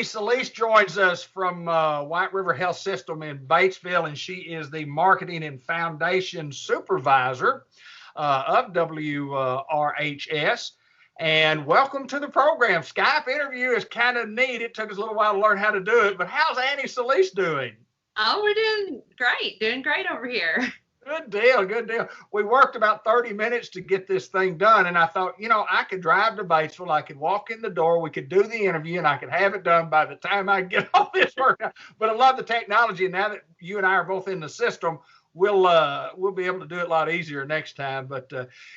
Annie Solis joins us from White River Health System in Batesville, and she is the Marketing and Foundation Supervisor of WRHS. And welcome to the program. Skype interview is kind of neat. It took us a little while to learn how to do it, but how's Annie Solis doing? Oh, we're doing great over here. Good deal, good deal. We worked about 30 minutes to get this thing done, and I thought, I could drive to Batesville, I could walk in the door, we could do the interview, and I could have it done by the time I get all this work out. But I love the technology, and now that you and I are both in the system, we'll be able to do it a lot easier next time. But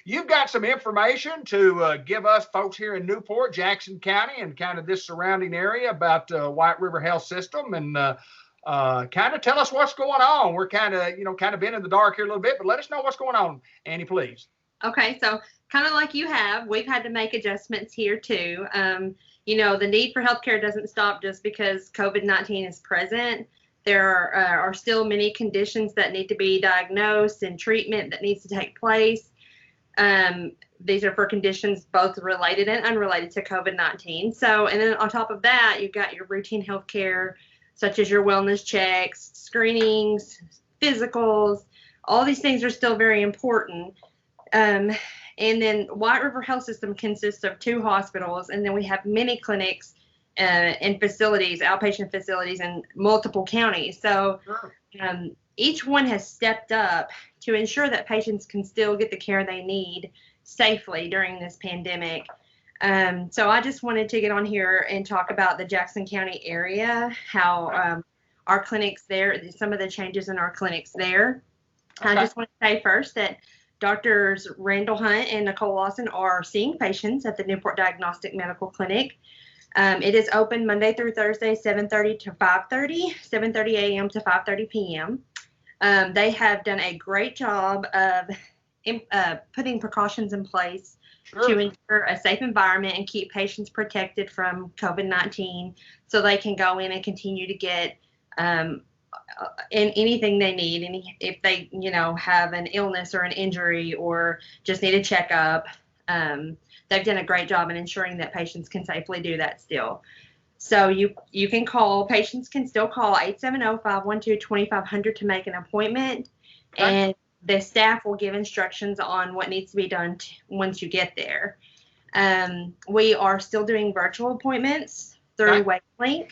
you've got some information to give us folks here in Newport, Jackson County, and kind of this surrounding area about White River Health System, and kind of tell us what's going on. We're kind of been in the dark here a little bit, but let us know what's going on, Annie, please. Okay, so kind of like you have, we've had to make adjustments here too. The need for healthcare doesn't stop just because COVID-19 is present. There are still many conditions that need to be diagnosed and treatment that needs to take place. These are for conditions both related and unrelated to COVID-19. So, and then on top of that, you've got your routine healthcare, such as your wellness checks, screenings, physicals. All these things are still very important. And then White River Health System consists of 2 hospitals, and then we have many clinics and facilities, outpatient facilities in multiple counties. So each one has stepped up to ensure that patients can still get the care they need safely during this pandemic. So I just wanted to get on here and talk about the Jackson County area, how our clinics there, some of the changes in our clinics there. Okay. I just want to say first that Doctors Randall Hunt and Nicole Lawson are seeing patients at the Newport Diagnostic Medical Clinic. It is open Monday through Thursday, 7:30 to 5:30, 7:30 a.m. to 5:30 p.m. They have done a great job of putting precautions in place to ensure a safe environment and keep patients protected from COVID-19 so they can go in and continue to get anything they need. If they, have an illness or an injury or just need a checkup, they've done a great job in ensuring that patients can safely do that still. So you can call, patients can still call 870-512-2500 to make an appointment. Okay. And the staff will give instructions on what needs to be done once you get there. We are still doing virtual appointments through WaveLink.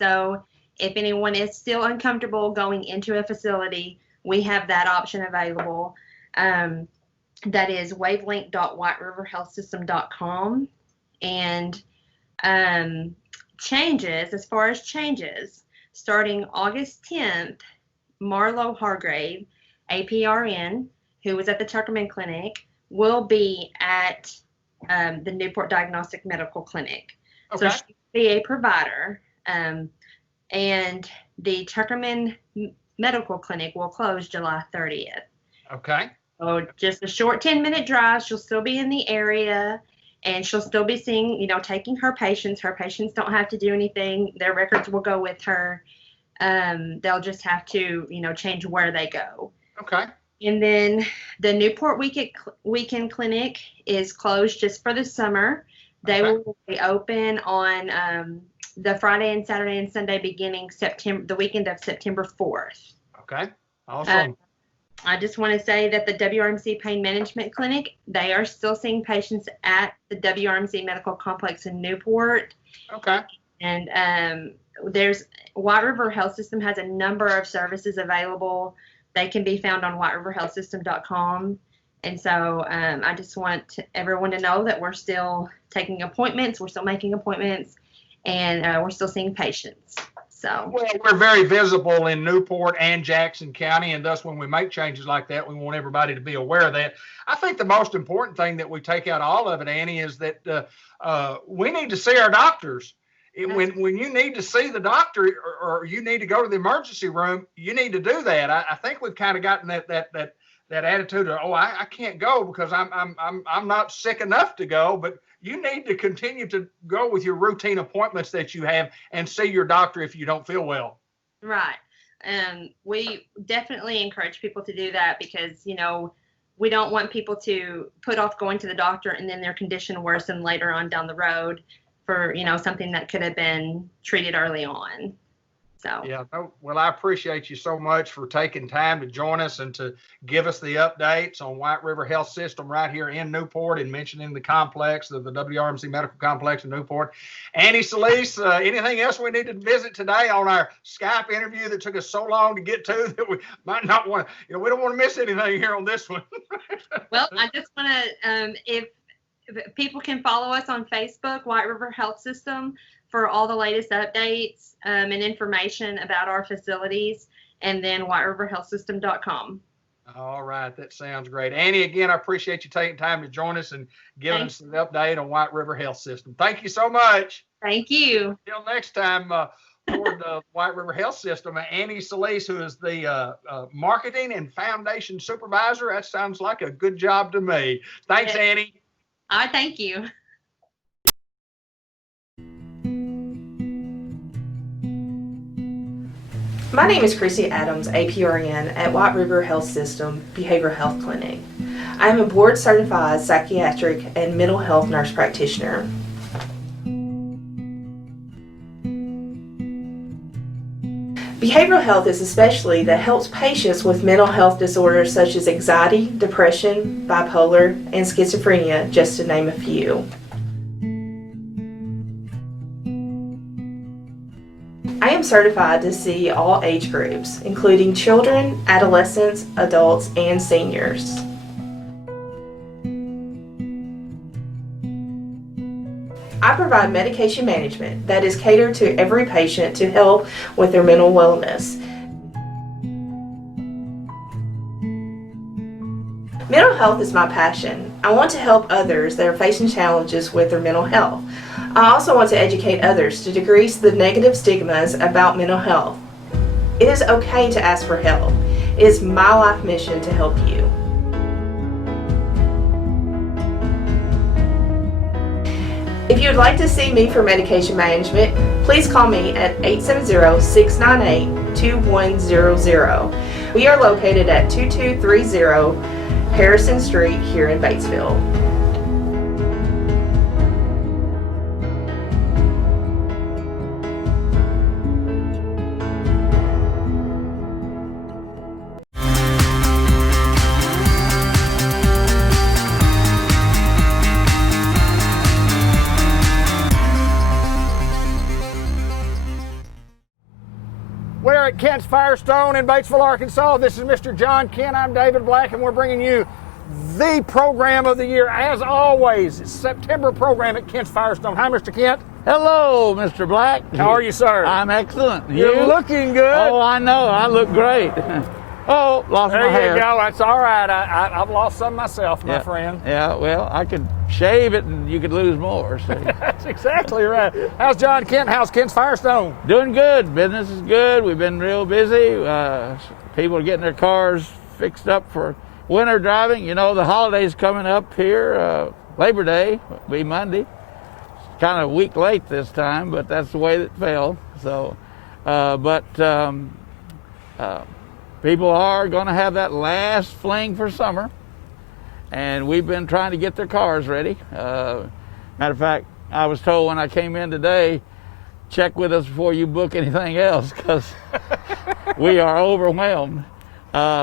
So if anyone is still uncomfortable going into a facility, we have that option available. That is wavelink.whiteriverhealthsystem.com. And as far as changes, starting August 10th, Marlo Hargrave, APRN, who was at the Tuckerman Clinic, will be at the Newport Diagnostic Medical Clinic. Okay. So she will be a provider. And the Tuckerman Medical Clinic will close July 30th. Okay. So just a short 10-minute drive. She'll still be in the area, and she'll still be seeing, taking her patients. Her patients don't have to do anything. Their records will go with her. They'll just have to, change where they go. Okay. And then the Newport Weekend Clinic is closed just for the summer. They will be open on the Friday and Saturday and Sunday beginning the weekend of September 4th. Okay. Awesome. I just want to say that the WRMC Pain Management Clinic, they are still seeing patients at the WRMC Medical Complex in Newport. Okay. And there's White River Health System has a number of services available. They can be found on whiteriverhealthsystem.com. And so I just want everyone to know that we're still taking appointments. We're still making appointments, and we're still seeing patients. So we're very visible in Newport and Jackson County, and thus when we make changes like that, we want everybody to be aware of that. I think the most important thing that we take out of all of it, Annie, is that we need to see our doctors. When you need to see the doctor or you need to go to the emergency room, you need to do that. I think we've kind of gotten that attitude of, I can't go because I'm not sick enough to go, but you need to continue to go with your routine appointments that you have and see your doctor if you don't feel well. Right. We definitely encourage people to do that because, we don't want people to put off going to the doctor and then their condition worsen later on down the road for, something that could have been treated early on. So yeah, well, I appreciate you so much for taking time to join us and to give us the updates on White River Health System right here in Newport, and mentioning the complex of the WRMC Medical Complex in Newport. Annie Solis, anything else we need to visit today on our Skype interview that took us so long to get to that we might not want to, we don't want to miss anything here on this one. Well, I just want to, if people can follow us on Facebook, White River Health System, for all the latest updates and information about our facilities, and then whiteriverhealthsystem.com. All right, that sounds great. Annie, again, I appreciate you taking time to join us and giving us an update on White River Health System. Thank you so much. Thank you. Until next time, for the White River Health System, Annie Solis, who is the Marketing and Foundation Supervisor. That sounds like a good job to me. Thanks, Yes. Annie. I thank you. My name is Chrissy Adams, APRN at White River Health System Behavioral Health Clinic. I am a board-certified psychiatric and mental health nurse practitioner. Behavioral health is a specialty that helps patients with mental health disorders such as anxiety, depression, bipolar, and schizophrenia, just to name a few. I am certified to see all age groups, including children, adolescents, adults, and seniors. I provide medication management that is catered to every patient to help with their mental wellness. Mental health is my passion. I want to help others that are facing challenges with their mental health. I also want to educate others to decrease the negative stigmas about mental health. It is okay to ask for help. It is my life mission to help you. If you would like to see me for medication management, please call me at 870-698-2100. We are located at 2230 Harrison Street here in Batesville. We're at Kent's Firestone in Batesville, Arkansas. This is Mr. John Kent. I'm David Black, and we're bringing you the program of the year, as always. It's September program at Kent's Firestone. Hi, Mr. Kent. Hello, Mr. Black. How are you, sir? I'm excellent. You're looking good. Oh, I know. I look great. Oh, lost there my hair. There you go. That's all right. I've lost some myself, my friend. Yeah, well, I could shave it and you could lose more. So. That's exactly right. How's John Kent? How's Kent's Firestone? Doing good. Business is good. We've been real busy. People are getting their cars fixed up for winter driving. You know, the holiday's coming up here. Labor Day will be Monday. It's kind of a week late this time, but that's the way it fell. So, people are going to have that last fling for summer, and we've been trying to get their cars ready. Matter of fact, I was told when I came in today, check with us before you book anything else, because we are overwhelmed,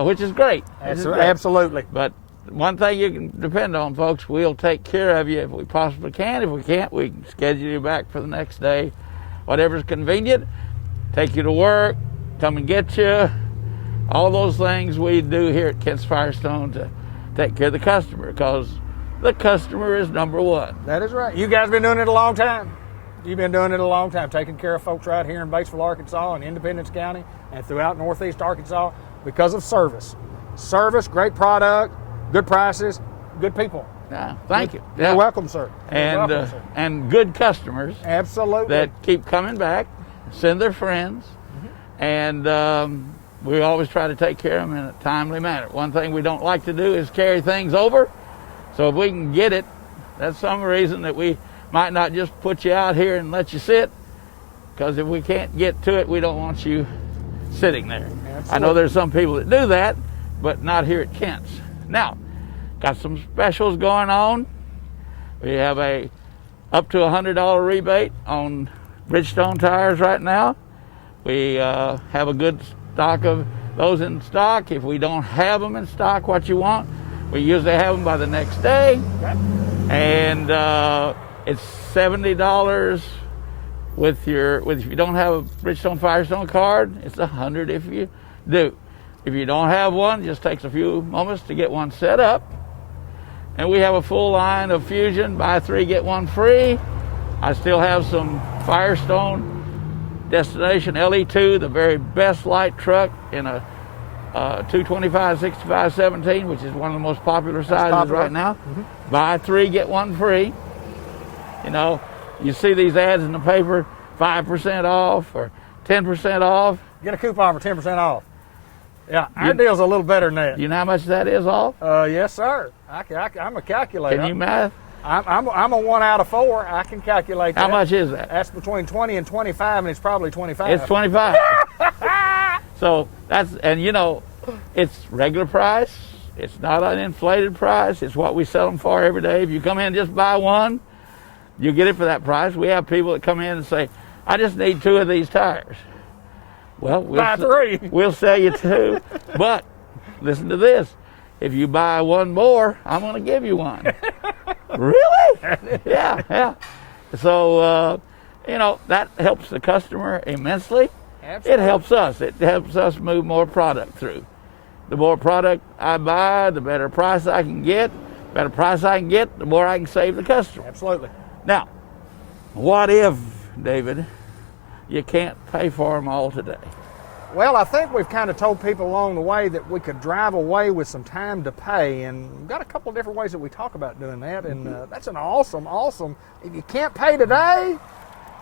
which is great. Absolutely. But one thing you can depend on, folks, we'll take care of you if we possibly can. If we can't, we can schedule you back for the next day, whatever's convenient, take you to work, come and get you. All those things we do here at Kent's Firestone to take care of the customer, because the customer is number one. That is right. You guys have been doing it a long time. You've been doing it a long time, taking care of folks right here in Batesville, Arkansas, and Independence County, and throughout Northeast Arkansas, because of service. Service, great product, good prices, good people. Yeah, thank you. You're Yeah. welcome, sir. You're welcome, sir. And good customers Absolutely. that keep coming back, send their friends, and we always try to take care of them in a timely manner. One thing we don't like to do is carry things over. So if we can get it, that's some reason that we might not just put you out here and let you sit, because if we can't get to it, we don't want you sitting there. Absolutely. I know there's some people that do that, but not here at Kent's. Now, got some specials going on. We have a up to $100 rebate on Bridgestone tires right now. We have a good stock of those in stock. If we don't have them in stock what you want, we usually have them by the next day. Okay. And it's $70 if you don't have a Bridgestone Firestone card. It's $100 if you do. If you don't have one, it just takes a few moments to get one set up. And we have a full line of Fusion, buy 3 get 1 free. I still have some Firestone Destination LE2, the very best light truck in a 225 65 17, which is one of the most popular sizes right now. Buy 3 get 1 free. You know, you see these ads in the paper, 5% off or 10% off. Get a coupon for 10% off. Yeah, our deal's a little better than that. You know how much that is off? Yes, sir. I'm a calculator. Can you math? I'm a 1 out of 4. I can calculate that. How much is that? That's between 20 and 25, and it's probably 25. It's 25. So and you know, it's regular price. It's not an inflated price. It's what we sell them for every day. If you come in and just buy one, you get it for that price. We have people that come in and say, I just need 2 of these tires. Well, buy 3. We'll sell you 2. But listen to this. If you buy 1 more, I'm going to give you 1. Really? Yeah. So, you know, that helps the customer immensely. Absolutely. It helps us. It helps us move more product through. The more product I buy, the better price I can get. Better price I can get, the more I can save the customer. Absolutely. Now, what if, David, you can't pay for them all today? Well, I think we've kind of told people along the way that we could drive away with some time to pay, and we've got a couple of different ways that we talk about doing that, and that's an awesome, if you can't pay today,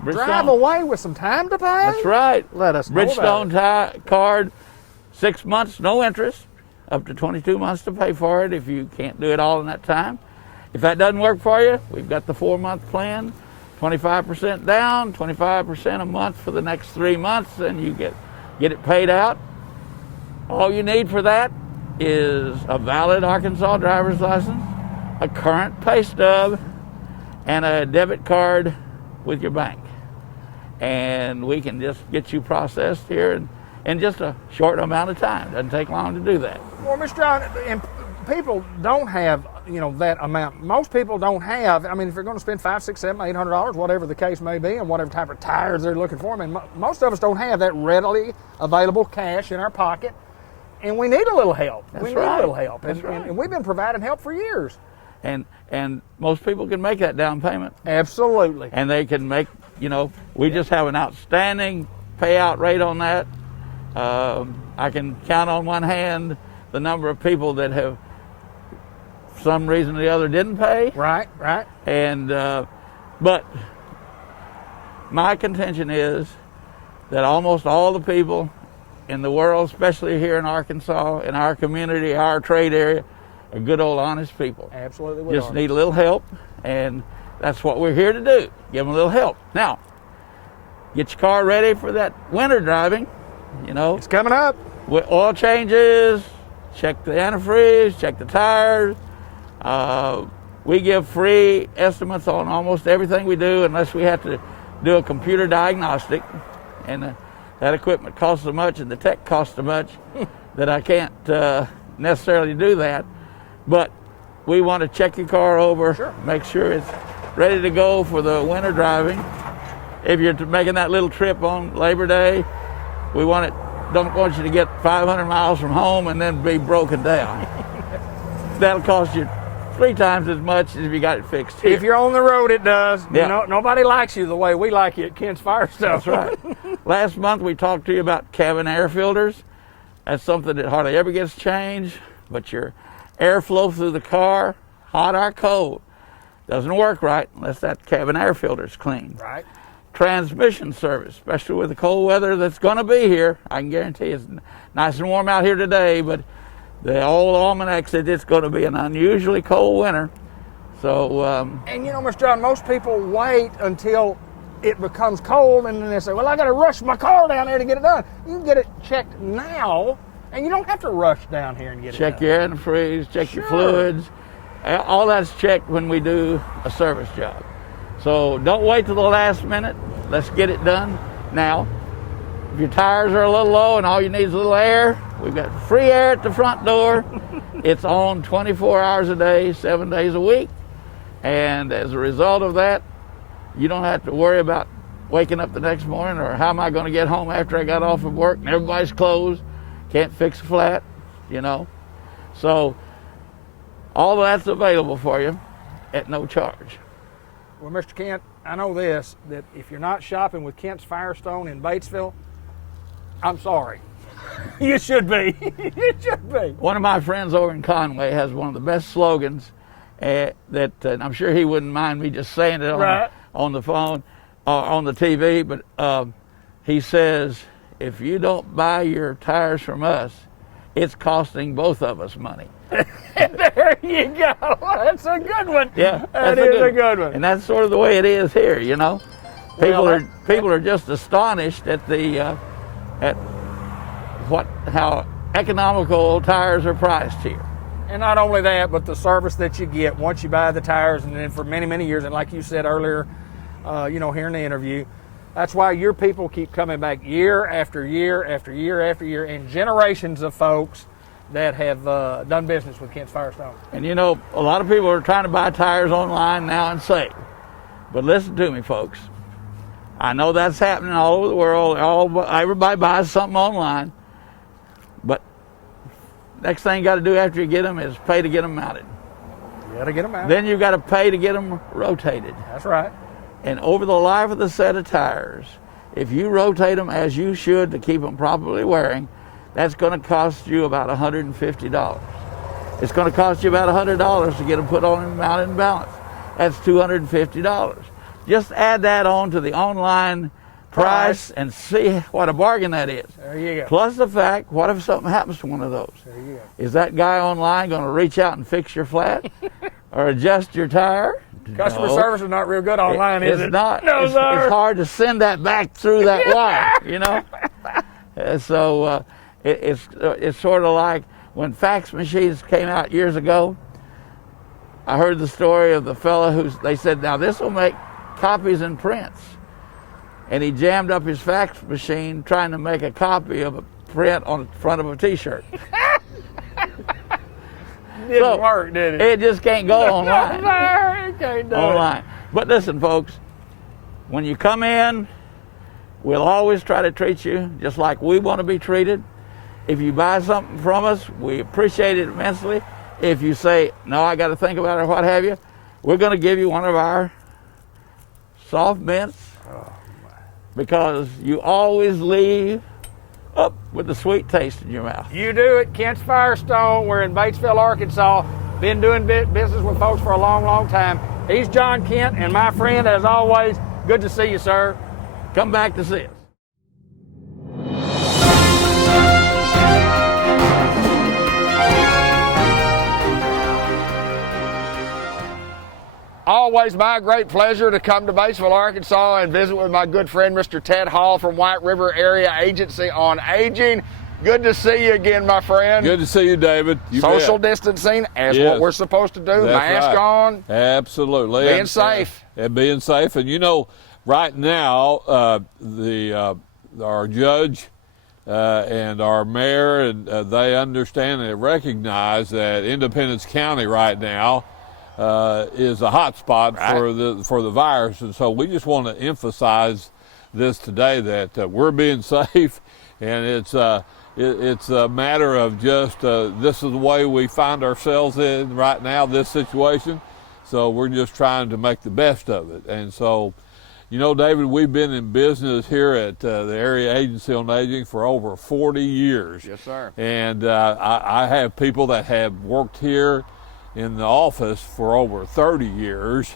drive away with some time to pay. That's right. Let us know Bridgestone card, 6 months, no interest, up to 22 months to pay for it if you can't do it all in that time. If that doesn't work for you, we've got the 4-month plan, 25% down, 25% a month for the next 3 months, and you get it paid out. All you need for that is a valid Arkansas driver's license, a current pay stub, and a debit card with your bank. And we can just get you processed here in just a short amount of time. Doesn't take long to do that. Well, Mr. John, and people don't have, you know, that amount. Most people don't have. I mean, if you're going to spend $500, $600, $700, $800, whatever the case may be, and whatever type of tires they're looking for, I mean, most of us don't have that readily available cash in our pocket, and we need a little help. That's we need right. a little help, That's right. and we've been providing help for years. And most people can make that down payment. Absolutely. And they can make, you know, we just have an outstanding payout rate on that. I can count on one hand the number of people that have, for some reason or the other, didn't pay. Right. And but my contention is that almost all the people in the world, especially here in Arkansas, in our community, our trade area, are good old honest people. Absolutely. We Just are. need a little help, and that's what we're here to do. Give them a little help. Now, get your car ready for that winter driving. You know, It's coming up. with oil changes, check the antifreeze, check the tires. We give free estimates on almost everything we do unless we have to do a computer diagnostic. And that equipment costs so much and the tech costs so much that I can't necessarily do that. But we want to check your car over, Sure. make sure it's ready to go for the winter driving. If you're making that little trip on Labor Day, we don't want you to get 500 miles from home and then be broken down. That'll cost you 3 times as much as if you got it fixed here. If you're on the road, it does. Yeah. You know, nobody likes you the way we like you at Ken's Fire Stuff. That's right. Last month we talked to you about cabin air filters. That's something that hardly ever gets changed, but your airflow through the car, hot or cold, doesn't work right unless that cabin air filter is clean. Right. Transmission service, especially with the cold weather that's going to be here. I can guarantee it's nice and warm out here today, but the old almanac said it's going to be an unusually cold winter. So, And you know, Mr. John, most people wait until it becomes cold and then they say, well, I got to rush my car down there to get it done. You can get it checked now, and you don't have to rush down here and get check it done. your antifreeze, check your Sure. fluids. All that's checked when we do a service job. So don't wait till the last minute. Let's get it done now. If your tires are a little low and all you need is a little air, we've got free air at the front door. It's on 24 hours a day, 7 days a week. And as a result of that, you don't have to worry about waking up the next morning or how am I going to get home after I got off of work and everybody's closed, can't fix a flat, you know. So all of that's available for you at no charge. Well, Mr. Kent, I know this, that if you're not shopping with Kent's Firestone in Batesville, I'm sorry. You should be. You should be. One of my friends over in Conway has one of the best slogans and I'm sure he wouldn't mind me just saying it on the phone or on the TV, but he says, if you don't buy your tires from us, it's costing both of us money. There you go. That's a good one. Yeah, that is a good one. And that's sort of the way it is here, you know. People are just astonished at how economical tires are priced here. And not only that, but the service that you get once you buy the tires, and then for many, many years, and like you said earlier, here in the interview, that's why your people keep coming back year after year after year after year, and generations of folks that have done business with Kent's Firestone. And you know, a lot of people are trying to buy tires online now and save. But listen to me, folks. I know that's happening all over the world. Everybody buys something online. But next thing you got to do after you get them is pay to get them mounted. You got to get them out. Then you got to pay to get them rotated. That's right. And over the life of the set of tires, if you rotate them as you should to keep them properly wearing, that's going to cost you about $150. It's going to cost you about $100 to get them put on and mounted and balanced. That's $250. Just add that on to the online price and see what a bargain that is. There you go. Plus the fact, what if something happens to one of those? There you go. Is that guy online going to reach out and fix your flat or adjust your tire? Customer No. service is not real good online, is it? It's not. No, it's sir. hard to send that back through that wire, you know? So it's sort of like when fax machines came out years ago. I heard the story of the fella they said, now this will make copies and prints. And he jammed up his fax machine trying to make a copy of a print on the front of a t-shirt. Didn't work, did it? It just can't go online. No, sir, it can't do Online. But listen, folks, when you come in, we'll always try to treat you just like we want to be treated. If you buy something from us, we appreciate it immensely. If you say, no, I got to think about it or what have you, we're going to give you one of our soft mints because you always leave up with the sweet taste in your mouth. You do it. Kent's Firestone. We're in Batesville, Arkansas. Been doing business with folks for a long, long time. He's John Kent, and my friend, as always, good to see you, sir. Come back to see us. Always my great pleasure to come to Batesville, Arkansas and visit with my good friend, Mr. Ted Hall from White River Area Agency on Aging. Good to see you again, my friend. Good to see you, David. You Social bet. distancing, as Yes. what we're supposed to do. That's Mask right. on. Absolutely. Being safe. And being safe. And you know, right now, our judge and our mayor, and they understand and recognize that Independence County right now is a hot spot for the virus. And so we just want to emphasize this today, that we're being safe, and it's a matter of just this is the way we find ourselves in right now, this situation. So we're just trying to make the best of it. And so, you know, David, we've been in business here at the Area Agency on Aging for over 40 years. Yes, sir. And I have people that have worked here in the office for over 30 years,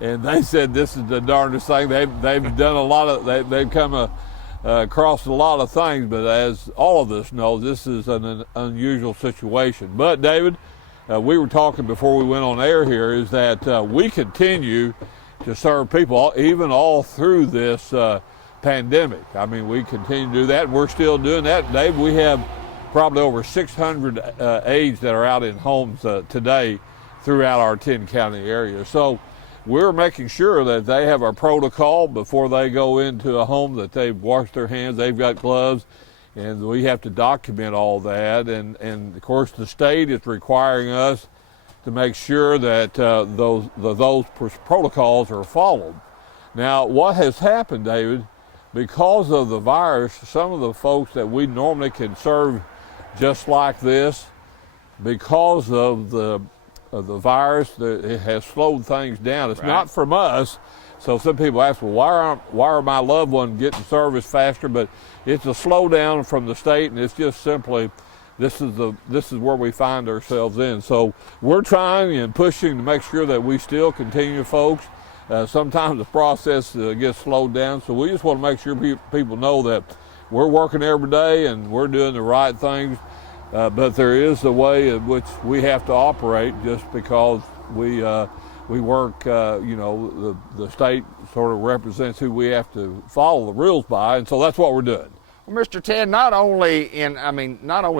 and they said this is the darndest thing. They've done a lot of, they've come across a lot of things, but as all of us know, this is an unusual situation. But David, we were talking before we went on air here, is that we continue to serve people even all through this pandemic. I mean, we continue to do that, and we're still doing that. Dave, we have probably over 600 aides that are out in homes today throughout our 10-county area. So we're making sure that they have a protocol before they go into a home, that they've washed their hands, they've got gloves, and we have to document all that. And of course, the state is requiring us to make sure that those protocols are followed. Now, what has happened, David, because of the virus, some of the folks that we normally can serve just like this, because of the virus, it has slowed things down. It's not from us. So some people ask, well, why are my loved ones getting service faster? But it's a slowdown from the state, and it's just simply this is where we find ourselves in. So we're trying and pushing to make sure that we still continue, folks. Sometimes the process gets slowed down, so we just want to make sure people know that we're working every day and we're doing the right things. But there is a way in which we have to operate, just because we work, the state sort of represents who we have to follow the rules by, and so that's what we're doing. Well, Mr. Ted, not only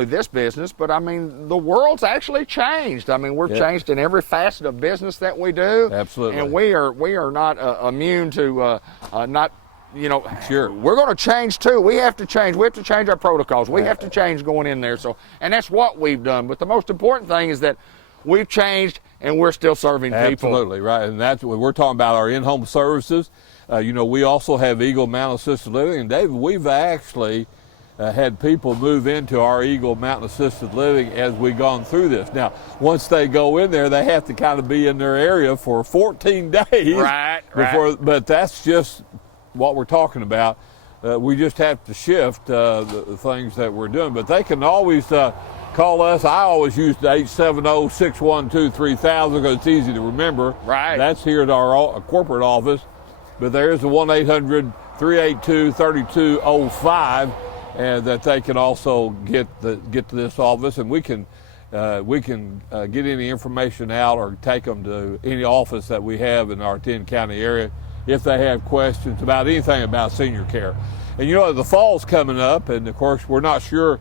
this business, but the world's actually changed. We're changed in every facet of business that we do. Absolutely. And we are not immune to not. Sure. We're going to change too. We have to change. We have to change our protocols. We have to change going in there. So, and that's what we've done. But the most important thing is that we've changed and we're still serving people. Absolutely, right. And that's what we're talking about, our in-home services. We also have Eagle Mountain Assisted Living. And David, we've actually had people move into our Eagle Mountain Assisted Living as we've gone through this. Now, once they go in there, they have to kind of be in their area for 14 days. Right. But that's just what we're talking about. We just have to shift the things that we're doing. But they can always call us. I always use the 870-612-3000 because it's easy to remember. Right. That's here at our corporate office. But there's the 1-800-382-3205, and that they can also get to this office, and we can get any information out or take them to any office that we have in our 10-county area if they have questions about anything about senior care. And the fall's coming up, and of course we're not sure.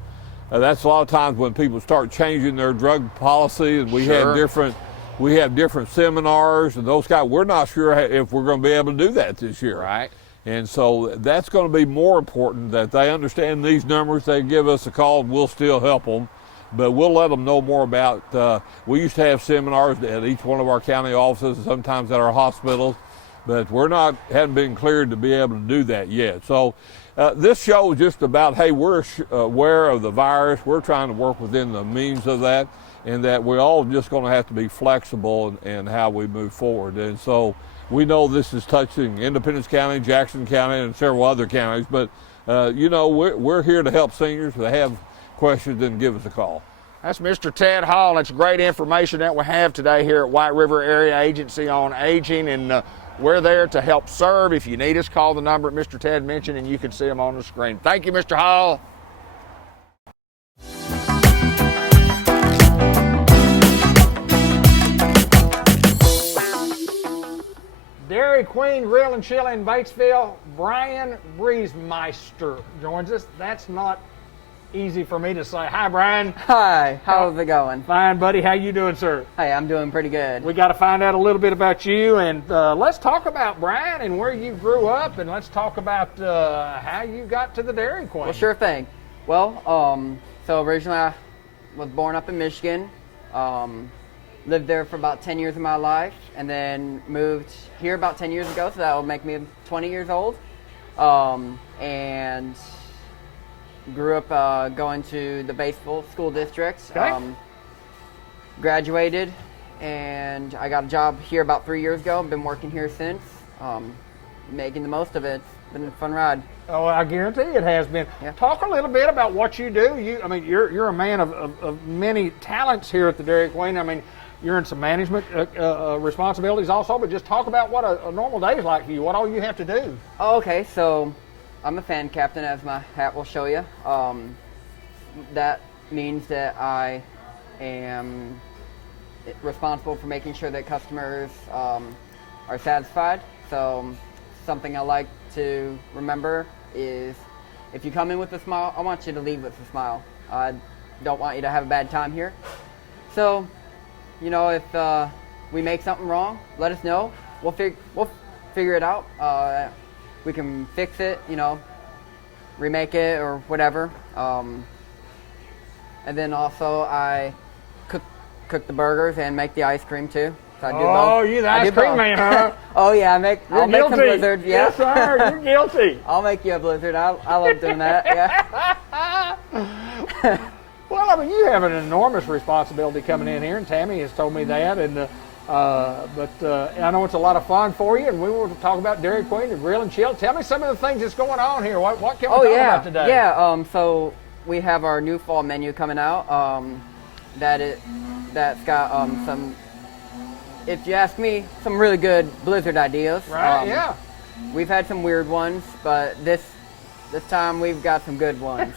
That's a lot of times when people start changing their drug policy, and we have different seminars and those guys. We're not sure if we're going to be able to do that this year. Right. And so that's going to be more important, that they understand these numbers. They give us a call and we'll still help them. But we'll let them know more about, we used to have seminars at each one of our county offices, sometimes at our hospitals, but hadn't been cleared to be able to do that yet. So this show is just about, hey, we're aware of the virus. We're trying to work within the means of that, and that we're all just going to have to be flexible in how we move forward. And so we know this is touching Independence County, Jackson County, and several other counties, but we're here to help seniors. If they have questions, then give us a call. That's Mr. Ted Hall. That's great information that we have today here at White River Area Agency on Aging, and we're there to help serve. If you need us, call the number that Mr. Ted mentioned, and you can see them on the screen. Thank you, Mr. Hall. Dairy Queen Grill and Chill in Batesville, Brian Breezemeister joins us. That's not easy for me to say. Hi, Brian. Hi, how's it going? Fine, buddy. How you doing, sir? Hey, I'm doing pretty good. We got to find out a little bit about you, and let's talk about Brian and where you grew up, and let's talk about how you got to the Dairy Queen. Well, sure thing. Well, so originally I was born up in Michigan, lived there for about 10 years of my life, and then moved here about 10 years ago, so that will make me 20 years old, and grew up going to the Batesville School District. Okay. Graduated, and I got a job here about 3 years ago. I've been working here since, making the most of it. It's been a fun ride. Oh, I guarantee it has been. Yeah. Talk a little bit about what you do. You're a man of many talents here at the Dairy Queen. You're in some management responsibilities also, but just talk about what a normal day is like for you, what all you have to do. Oh, okay, so I'm a fan captain, as my hat will show you. That means that I am responsible for making sure that customers are satisfied. So something I like to remember is, if you come in with a smile, I want you to leave with a smile. I don't want you to have a bad time here. So, if we make something wrong, let us know. we'll figure it out. We can fix it, remake it or whatever. And then also I cook the burgers and make the ice cream too. So I do both. You the ice cream man, huh? Oh yeah, I'll make some guilty. blizzards. Yeah. Yes, sir. You're guilty. I'll make you a blizzard. I love doing that. Yeah. Well, I mean, you have an enormous responsibility coming in here, and Tammy has told me that. And but I know it's a lot of fun for you, and we want to talk about Dairy Queen and Grill and Chill. Tell me some of the things that's going on here. What can we talk about today? Yeah. So we have our new fall menu coming out. That's got some. If you ask me, some really good blizzard ideas. Right. Yeah. We've had some weird ones, but this time we've got some good ones.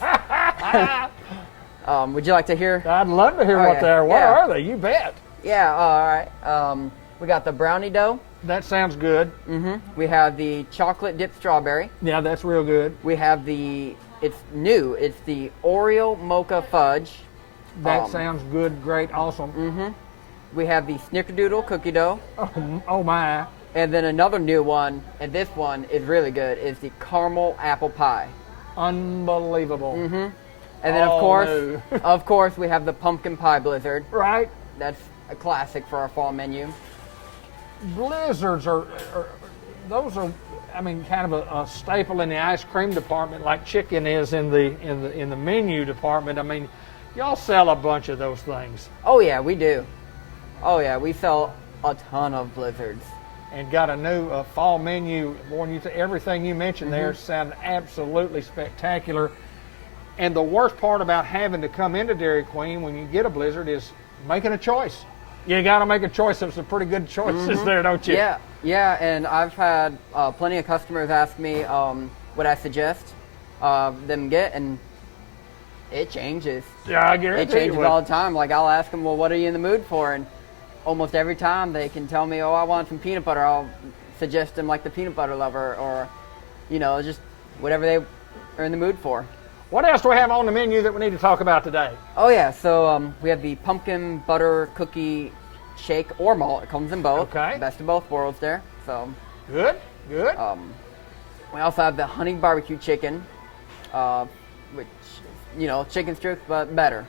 Would you like to hear? I'd love to hear what they are. What are they? You bet. Yeah, all right. We got the brownie dough. That sounds good. Mm-hmm. We have the chocolate dipped strawberry. Yeah, that's real good. We have it's new. It's the Oreo mocha fudge. That sounds good, great, awesome. Mm-hmm. We have the snickerdoodle cookie dough. Oh my. And then another new one, and this one is really good, is the caramel apple pie. Unbelievable. Mm-hmm. And then of course, we have the pumpkin pie blizzard. Right. That's a classic for our fall menu. Blizzards are I mean, kind of a staple in the ice cream department, like chicken is in the menu department. I mean, y'all sell a bunch of those things. Oh yeah, we do. Oh yeah, we sell a ton of blizzards. And got a new fall menu. Warren, everything you mentioned there sounded absolutely spectacular. And the worst part about having to come into Dairy Queen when you get a blizzard is making a choice. You got to make a choice. There's some pretty good choices there, don't you? Yeah. And I've had plenty of customers ask me what I suggest them get, and it changes. Yeah, I guarantee it changes all the time. Like I'll ask them, well, what are you in the mood for? And almost every time they can tell me, oh, I want some peanut butter. I'll suggest them like the peanut butter lover, or just whatever they are in the mood for. What else do we have on the menu that we need to talk about today? Oh yeah, so we have the pumpkin butter cookie shake or malt. It comes in both. Okay. Best of both worlds there. So good. We also have the honey barbecue chicken, which chicken strips but better.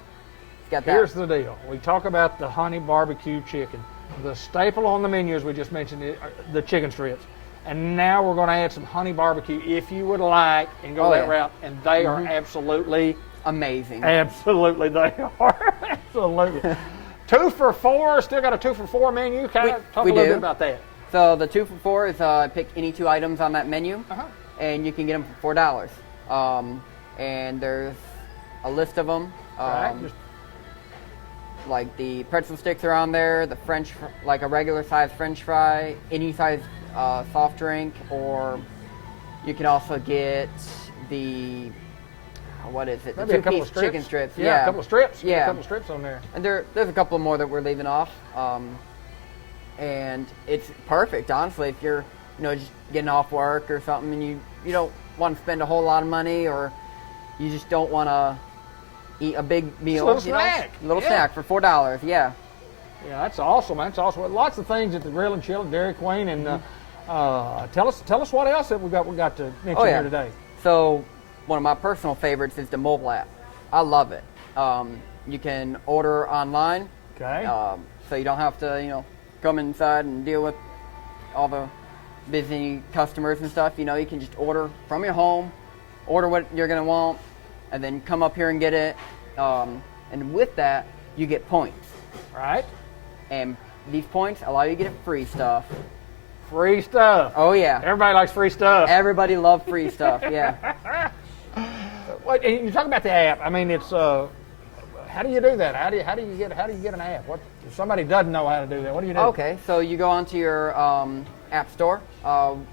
It's got that. Here's the deal. We talk about the honey barbecue chicken. The staple on the menu, as we just mentioned, is the chicken strips. And now we're going to add some honey barbecue if you would like and go that route. And they are absolutely amazing. Absolutely, they are. Absolutely. 2 for $4. Still got a 2 for $4 menu. Talk a little bit about that. So the 2 for $4 is pick any 2 items on that menu, and you can get them for $4. And there's a list of them. Like the pretzel sticks are on there, the like a regular size French fry, any size soft drink, or you can also get the the maybe 2-piece chicken strips. Yeah, a couple of strips. Yeah, a couple of strips on there. And there's a couple more that we're leaving off, and it's perfect, honestly, if you're just getting off work or something, and you don't want to spend a whole lot of money, or you just don't want to eat a big meal. Just a little snack. Little snack for $4. Yeah. Yeah, that's awesome. That's awesome. Lots of things at the Grill and Chill at Dairy Queen, and tell us what else that we got to mention here today. So one of my personal favorites is the mobile app. I love it. You can order online. Okay. So you don't have to come inside and deal with all the busy customers and stuff. You can just order from your home, order what you're gonna want, and then come up here and get it. And with that, you get points. Right. And these points allow you to get free stuff. Free stuff. Oh yeah. Everybody likes free stuff. Everybody loves free stuff. Yeah. Wait, and you talk about the app. I mean, it's how do you do that? How do you get an app? What if somebody doesn't know how to do that? What do you do? Okay, so you go onto your app store, and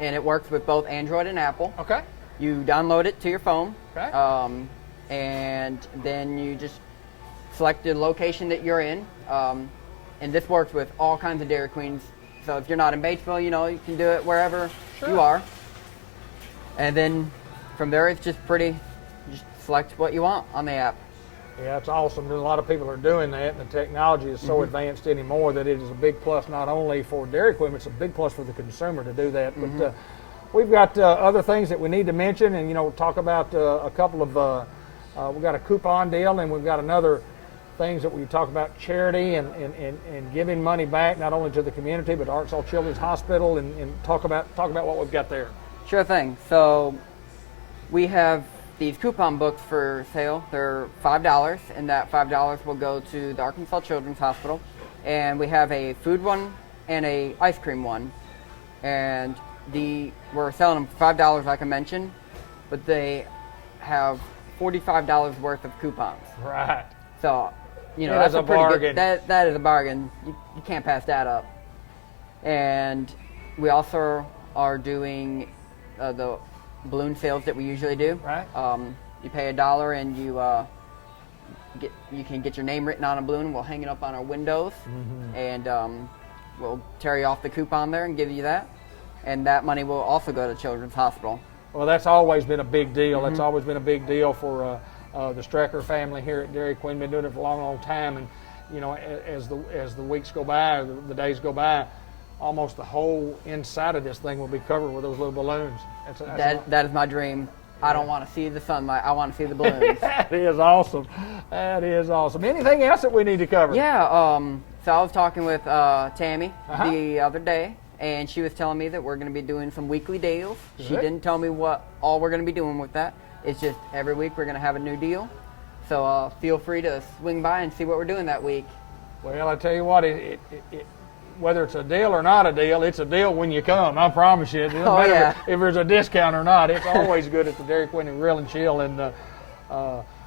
it works with both Android and Apple. Okay. You download it to your phone. Okay. And then you just select the location that you're in. And this works with all kinds of Dairy Queens. So if you're not in Batesville, you can do it wherever you are. And then from there, it's just just select what you want on the app. Yeah, it's awesome. There's a lot of people are doing that, and the technology is so advanced anymore that it is a big plus not only for Dairy Queen, it's a big plus for the consumer to do that. But we've got other things that we need to mention, and talk about a couple of. We've got a coupon deal, and we've got another things that we talk about charity and giving money back not only to the community but Arkansas Children's Hospital, and talk about what we've got there. Sure thing. So we have these coupon books for sale. They're $5, and that $5 will go to the Arkansas Children's Hospital. And we have a food one and a ice cream one. And we're selling them for $5, like I mentioned, but they have $45 worth of coupons. Right. So, That's that's a pretty bargain. good. That is a bargain. You can't pass that up. And we also are doing the balloon sales that we usually do. Right. You pay $1 and you can get your name written on a balloon. We'll hang it up on our windows, and we'll tear you off the coupon there and give you that. And that money will also go to Children's Hospital. Well, that's always been a big deal. That's always been a big deal for the Strecker family here at Dairy Queen. Been doing it for a long, long time, and as the weeks go by, the days go by, almost the whole inside of this thing will be covered with those little balloons. That is my dream. I don't want to see the sunlight. I want to see the balloons. That is awesome. That is awesome. Anything else that we need to cover? Yeah. So I was talking with Tammy the other day, and she was telling me that we're going to be doing some weekly deals. She didn't tell me what all we're going to be doing with that. It's just every week we're going to have a new deal. So feel free to swing by and see what we're doing that week. Well, I tell you what, whether it's a deal or not a deal, it's a deal when you come. I promise you. It doesn't matter if there's a discount or not. It's always good at the Dairy Queen and Grill and Chill. And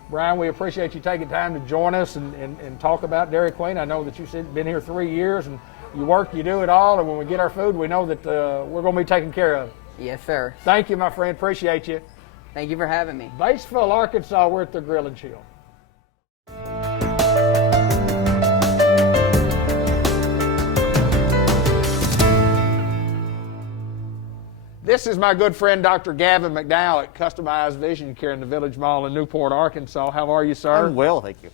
Brian, we appreciate you taking time to join us and talk about Dairy Queen. I know that you've been here 3 years, and you work, you do it all, and when we get our food, we know that we're going to be taken care of. Yes, sir. Thank you, my friend. Appreciate you. Thank you for having me. Batesville, Arkansas, we're at the Grill and Chill. This is my good friend, Dr. Gavin McDowell at Customized Vision Care in the Village Mall in Newport, Arkansas. How are you, sir? I'm well, thank you.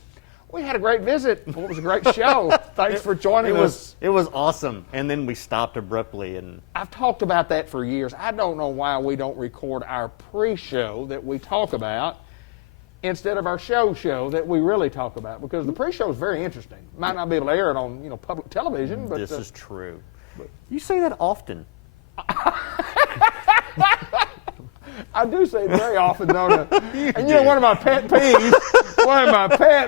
We had a great visit. It was a great show. Thanks for joining us. It was awesome, and then we stopped abruptly. And I've talked about that for years. I don't know why we don't record our pre-show that we talk about instead of our show that we really talk about, because the pre-show is very interesting. Might not be able to air it on public television, but this is true. You say that often. I do say it very often, don't I? And one of my pet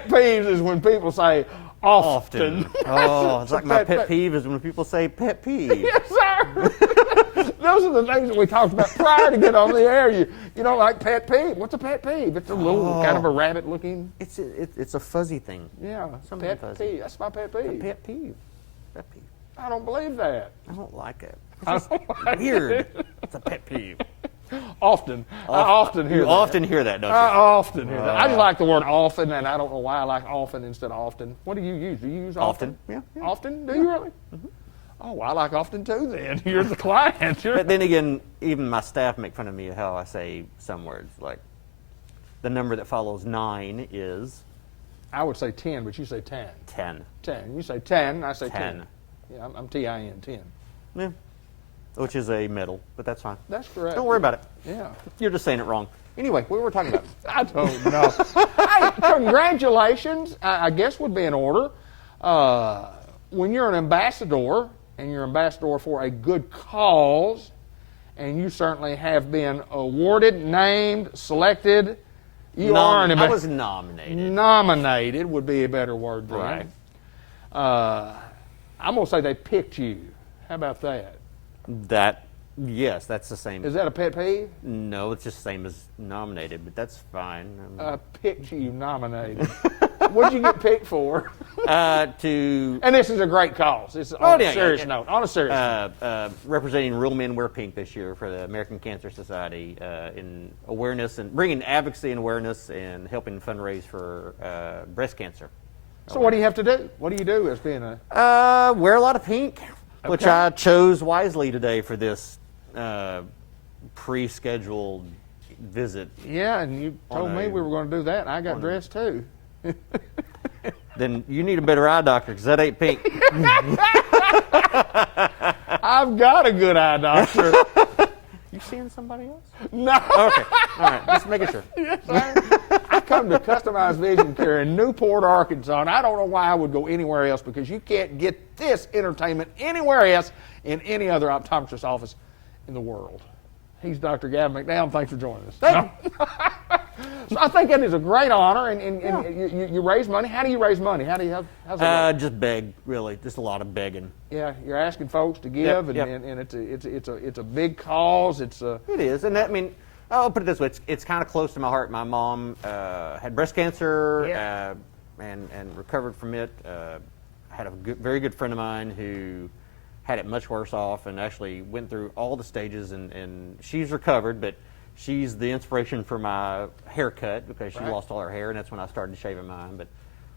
peeves is when people say often. Oh, it's like my pet peeve is when people say pet peeve. Yes, sir. Those are the things that we talked about prior to get on the air. You don't like pet peeve. What's a pet peeve? It's a little kind of a rabbit looking. It's a fuzzy thing. Yeah, something pet fuzzy. peeve. That's my pet peeve. A pet peeve. Pet peeve. I don't believe that. I don't like it. It's just weird. It's a pet peeve. Often. I often hear that. You often hear that, don't you? I often hear that. I just like the word often, and I don't know why I like often instead of often. What do you use? Do you use often? Yeah. Often? Do you really? Mm-hmm. Oh, well, I like often too then. You're the client. But then again, even my staff make fun of me how I say some words. Like, the number that follows 9 is? I would say 10, but you say 10. 10. 10. You say 10, I say 10. 10. Yeah, I'm T-I-N, 10. Yeah. Which is a middle, but that's fine. That's correct. Don't worry about it. Yeah. You're just saying it wrong. Anyway, what were we talking about? I don't know. Hey, congratulations, I guess would be in order. When you're an ambassador, and you're ambassador for a good cause, and you certainly have been awarded, named, selected. You are an ambassador. I was nominated. Nominated would be a better word than. Right. I'm going to say they picked you. How about that? Yes, that's the same. Is that a pet peeve? No, it's just the same as nominated, but that's fine. Picked you nominated. What'd you get picked for? And this is a great cause. It's on a serious note. On a serious note. Representing Real Men Wear Pink this year for the American Cancer Society in awareness and bringing advocacy and awareness and helping fundraise for breast cancer. So what do you have to do? What do you do as being a... wear a lot of pink, which I chose wisely today for this pre-scheduled visit. Yeah, and you told me we were going to do that, and I got dressed too. then you need a better eye doctor because that ain't pink. I've got a good eye doctor. You seeing somebody else? No. Okay. All right. Just making sure. Yes, sir. I come to Customized Vision Care in Newport, Arkansas, and I don't know why I would go anywhere else because you can't get this entertainment anywhere else in any other optometrist office in the world. He's Dr. Gavin McDowell. Thanks for joining us. Thank So I think that is a great honor, and you raise money. How do you raise money? How's it work? Just beg, really. Just a lot of begging. Yeah, you're asking folks to give, Yep. and it's a big cause. It is, and I mean, I'll put it this way: it's kind of close to my heart. My mom had breast cancer, and recovered from it. Had a very good friend of mine who had it much worse off, and actually went through all the stages, and she's recovered, but she's the inspiration for my haircut because she lost all her hair, and that's when I started shaving mine. But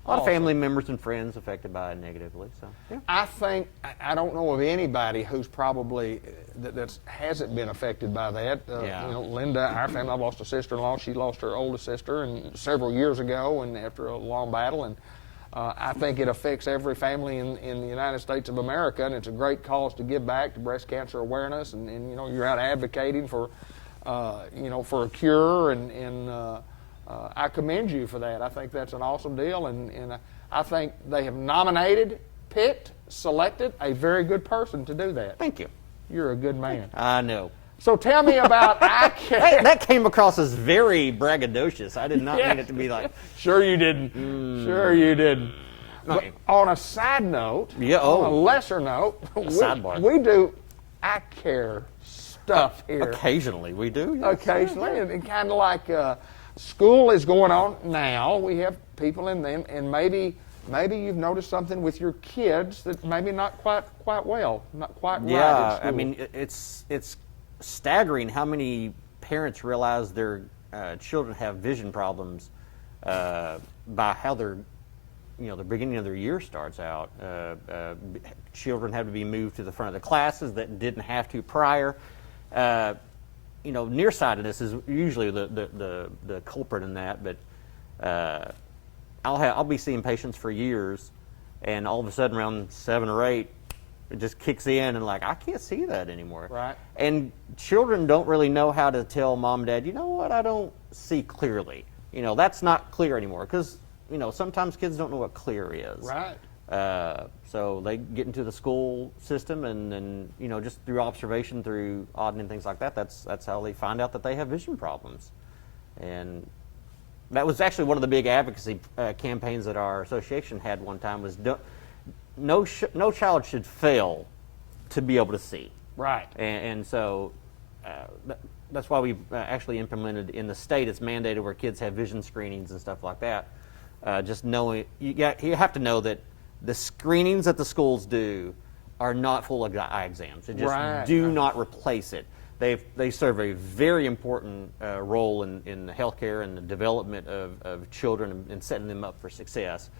a lot of family members and friends affected by it negatively. So yeah. I think I don't know of anybody who's probably that hasn't been affected by that. You know, Linda, our family, I lost a sister-in-law. She lost her oldest sister and several years ago, and after a long battle. And I think it affects every family in the United States of America, and it's a great cause to give back to breast cancer awareness. And you know, you're out advocating for you know, for a cure, and I commend you for that. I think that's an awesome deal, and I think they have nominated, picked, selected a very good person to do that. Thank you. You're a good man. I know. So tell me about eye care. That came across as very braggadocious. I did not mean it to be like. Sure you didn't. Sure you didn't. But on a side note, on a lesser note, sidebar. We do eye care stuff here. Occasionally we do. Yes. Occasionally, and kind of like school is going on now. We have people in them, and maybe you've noticed something with your kids that maybe not quite well, not quite right at school. I mean, it's staggering how many parents realize their children have vision problems by how the beginning of their year starts out. Children have to be moved to the front of the classes that didn't have to prior. Nearsightedness is usually the culprit in that, but I'll be seeing patients for years, and all of a sudden around 7 or 8, it just kicks in, and like, I can't see that anymore. Right. And children don't really know how to tell mom and dad, you know what, I don't see clearly. You know, that's not clear anymore, because, you know, sometimes kids don't know what clear is. Right. So they get into the school system, and you know, just through observation, through auditing and things like that, that's how they find out that they have vision problems. And that was actually one of the big advocacy campaigns that our association had one time, was no child should fail to be able to see. Right. And so that's why we've actually implemented in the state, it's mandated where kids have vision screenings and stuff like that. Just knowing, you have to know that the screenings that the schools do are not full of eye exams. They just do not replace it. They serve a very important role in the healthcare and the development of children and setting them up for success,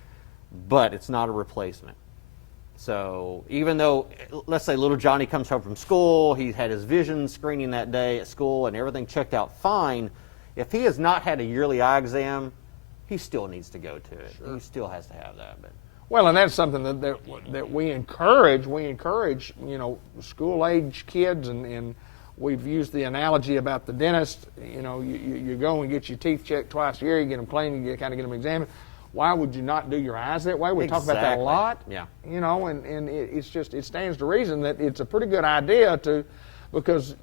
but it's not a replacement. So even though, let's say little Johnny comes home from school, he had his vision screening that day at school and everything checked out fine, if he has not had a yearly eye exam, he still needs to go to it. Sure. He still has to have that. But. Well, and that's something that we encourage. We encourage, you know, school-age kids, and we've used the analogy about the dentist. You know, you go and get your teeth checked twice a year. You get them cleaned, you kind of get them examined. Why would you not do your eyes that way? We talk about that a lot. Yeah. You know, and it stands to reason that it's a pretty good idea because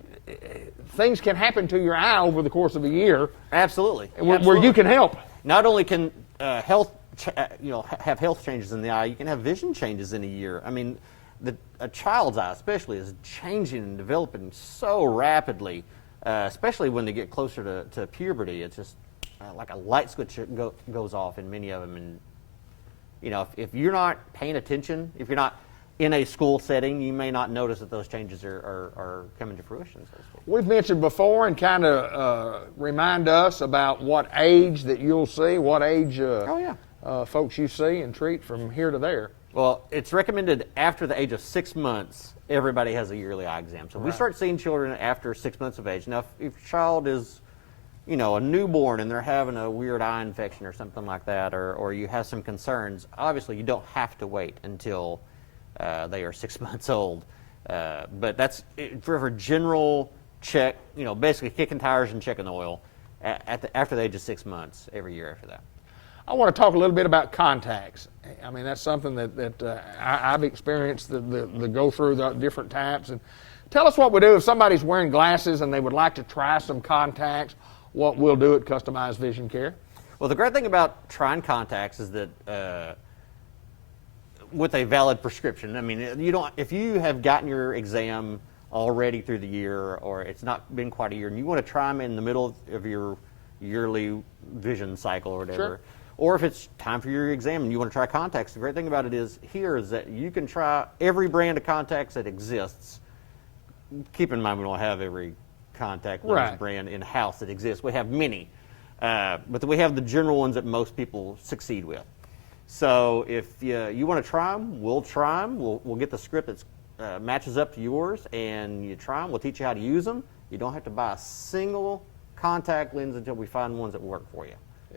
things can happen to your eye over the course of a year. Absolutely. Where you can help. Not only can have health changes in the eye, you can have vision changes in a year. I mean, a child's eye especially is changing and developing so rapidly, especially when they get closer to puberty. It's just like a light switch goes off in many of them. And, you know, if you're not paying attention, if you're not in a school setting, you may not notice that those changes are coming to fruition, so to speak. We've mentioned before, and kind of remind us about what age that you'll see, what age folks you see and treat from here to there. Well, it's recommended after the age of 6 months, everybody has a yearly eye exam. So we start seeing children after 6 months of age. Now, if your child is you know, a newborn and they're having a weird eye infection or something like that, or you have some concerns, obviously you don't have to wait until they are 6 months old. But that's for a general check, you know, basically kicking tires and checking the oil after the age of 6 months every year after that. I want to talk a little bit about contacts. I mean, that's something that I've experienced, the go through the different types. And tell us what we do if somebody's wearing glasses and they would like to try some contacts, what we'll do at Customized Vision Care. Well, the great thing about trying contacts is that with a valid prescription, I mean, you don't, if you have gotten your exam already through the year, or it's not been quite a year, and you want to try them in the middle of your yearly vision cycle or whatever, Sure. or if it's time for your exam and you want to try contacts, the great thing about it is that you can try every brand of contacts that exists. Keep in mind we don't have every contact lens Right. brand in-house that exists. We have many, but we have the general ones that most people succeed with. So if you want to try them, we'll try them. We'll get the script that matches up to yours, and you try them. We'll teach you how to use them. You don't have to buy a single contact lens until we find ones that work for you.